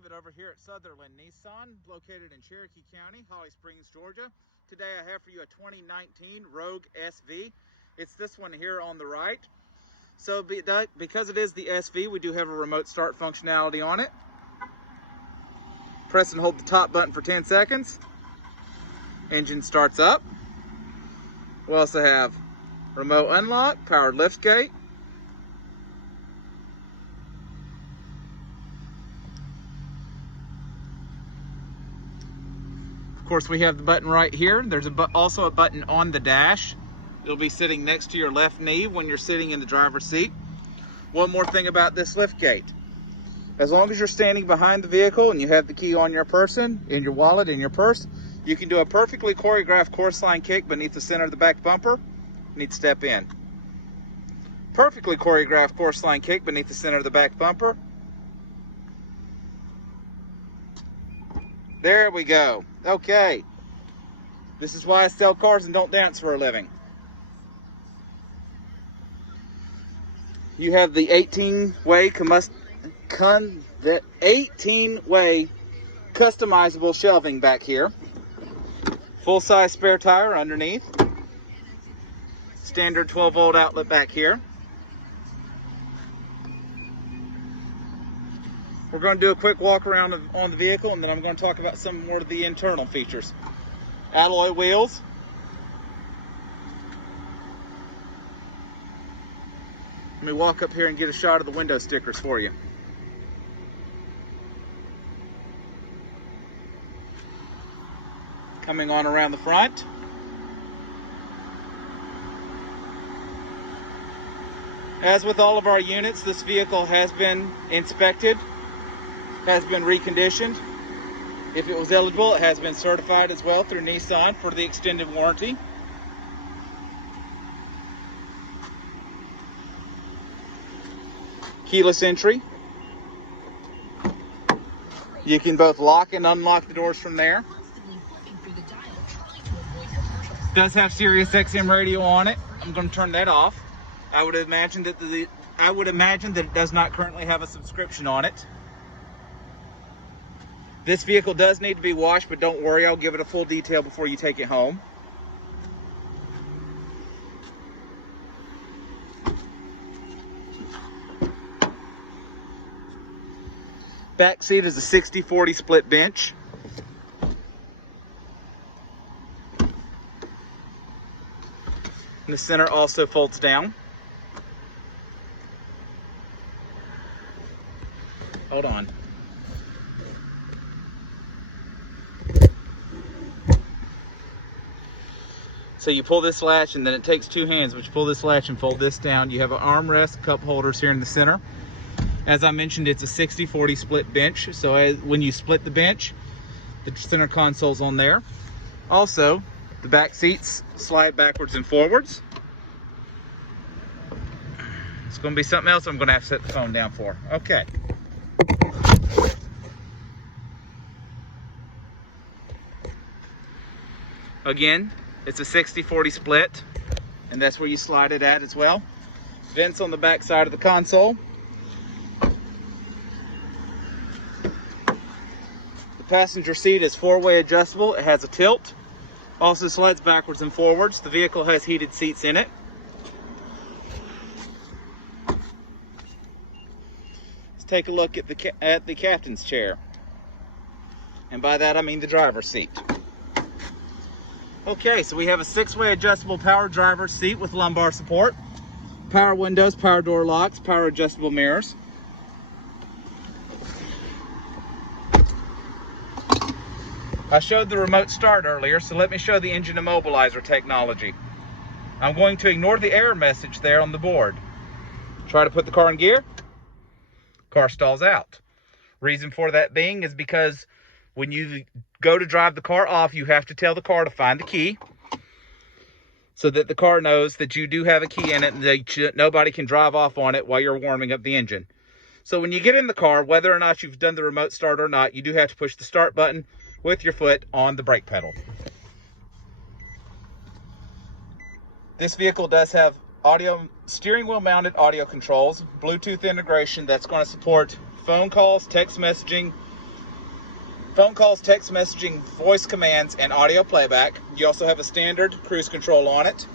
David over here at Sutherlin Nissan, located in Cherokee County, Holly Springs, Georgia. Today I have for you a 2019 Rogue SV. It's this one here on the right. So because it is the SV, we do have a remote start functionality on it. Press and hold the top button for 10 seconds. Engine starts up. We also have remote unlock, powered liftgate, of course we have the button right here. There's also a button on the dash. It'll be sitting next to your left knee when you're sitting in the driver's seat. One more thing about this liftgate. As long as you're standing behind the vehicle and you have the key on your person, in your wallet, in your purse, you can do a perfectly choreographed course line kick beneath the center of the back bumper. You need to step in. Perfectly choreographed course line kick beneath the center of the back bumper. There we go. Okay. This is why I sell cars and don't dance for a living. You have the 18-way customizable shelving back here. Full-size spare tire underneath. Standard 12-volt outlet back here. We're going to do a quick walk around on the vehicle, and then I'm going to talk about some more of the internal features. Alloy wheels. Let me walk up here and get a shot of the window stickers for you. Coming on around the front. As with all of our units, this vehicle has been inspected, has been reconditioned. If it was eligible, it has been certified as well through Nissan for the extended warranty. Keyless entry. You can both lock and unlock the doors from there. It does have Sirius XM radio on it. I'm going to turn that off. I would imagine that it does not currently have a subscription on it. This vehicle does need to be washed, but don't worry, I'll give it a full detail before you take it home. Back seat is a 60-40 split bench. And the center also folds down. Hold on. So you pull this latch, and then it takes two hands, which pull this latch and fold this down. You have an armrest, cup holders here in the center. As I mentioned, it's a 60-40 split bench. So when you split the bench, the center console's on there. Also, the back seats slide backwards and forwards. It's going to be something else I'm going to have to set the phone down for. Okay. Again, it's a 60-40 split, and that's where you slide it at as well. Vents on the back side of the console. The passenger seat is four-way adjustable. It has a tilt. Also slides backwards and forwards. The vehicle has heated seats in it. Let's take a look at the captain's chair. And by that I mean the driver's seat. Okay, so we have a six-way adjustable power driver's seat with lumbar support, power windows, power door locks, power adjustable mirrors. I showed the remote start earlier, so let me show the engine immobilizer technology. I'm going to ignore the error message there on the board. Try to put the car in gear. Car stalls out. Reason for that being is because when you go to drive the car off, you have to tell the car to find the key so that the car knows that you do have a key in it and that nobody can drive off on it while you're warming up the engine. So when you get in the car, whether or not you've done the remote start or not, you do have to push the start button with your foot on the brake pedal. This vehicle does have steering wheel mounted audio controls, Bluetooth integration that's going to support phone calls, text messaging, phone calls, text messaging, voice commands, and audio playback. You also have a standard cruise control on it.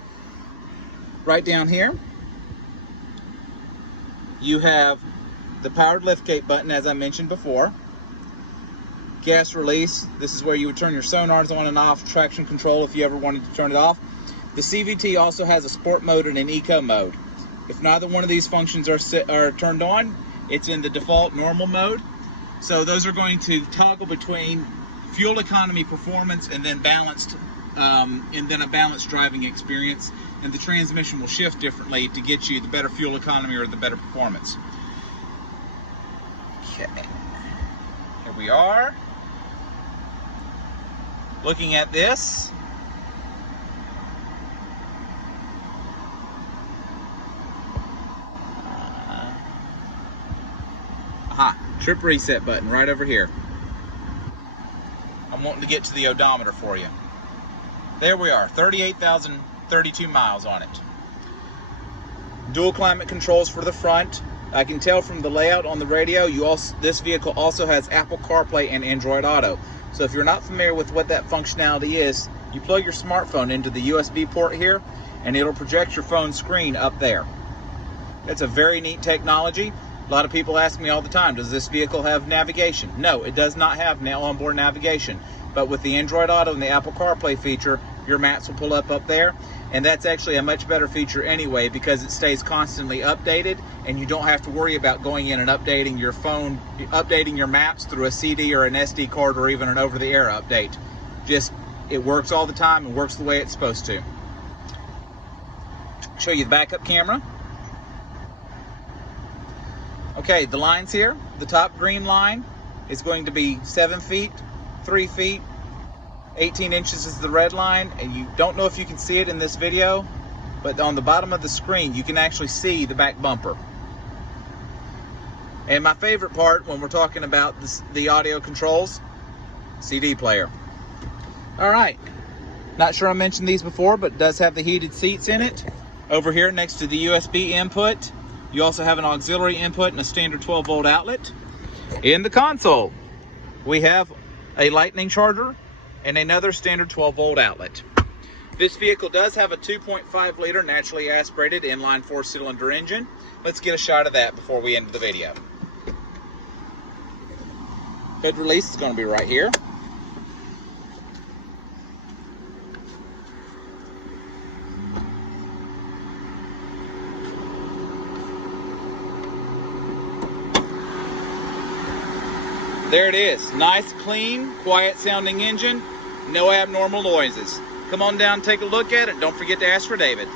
Right down here, you have the powered liftgate button, as I mentioned before. Gas release, this is where you would turn your sonars on and off, traction control if you ever wanted to turn it off. The CVT also has a sport mode and an eco mode. If neither one of these functions are turned on, it's in the default normal mode. So those are going to toggle between fuel economy, performance, and then a balanced driving experience. And the transmission will shift differently to get you the better fuel economy or the better performance. Okay, here we are. Looking at this. Trip reset button right over here. I'm wanting to get to the odometer for you. There we are, 38,032 miles on it. Dual climate controls for the front. I can tell from the layout on the radio, this vehicle also has Apple CarPlay and Android Auto. So if you're not familiar with what that functionality is, you plug your smartphone into the USB port here, and it'll project your phone screen up there. It's a very neat technology. A lot of people ask me all the time, does this vehicle have navigation? No, it does not have onboard navigation. But with the Android Auto and the Apple CarPlay feature, your maps will pull up there. And that's actually a much better feature anyway, because it stays constantly updated, and you don't have to worry about going in and updating your phone, updating your maps through a CD or an SD card or even an over-the-air update. Just, it works all the time and works the way it's supposed to. Show you the backup camera. Okay, the lines here, the top green line is going to be 7 feet, 3 feet, 18 inches is the red line, and you don't know if you can see it in this video, but on the bottom of the screen, you can actually see the back bumper. And my favorite part when we're talking about the audio controls, CD player. All right, not sure I mentioned these before, but it does have the heated seats in it. Over here next to the USB input, you also have an auxiliary input and a standard 12-volt outlet. In the console, we have a lightning charger and another standard 12-volt outlet. This vehicle does have a 2.5 liter naturally aspirated inline 4-cylinder engine. Let's get a shot of that before we end the video. Hood release is going to be right here. There it is. Nice, clean, quiet sounding engine. No abnormal noises. Come on down and take a look at it. Don't forget to ask for David.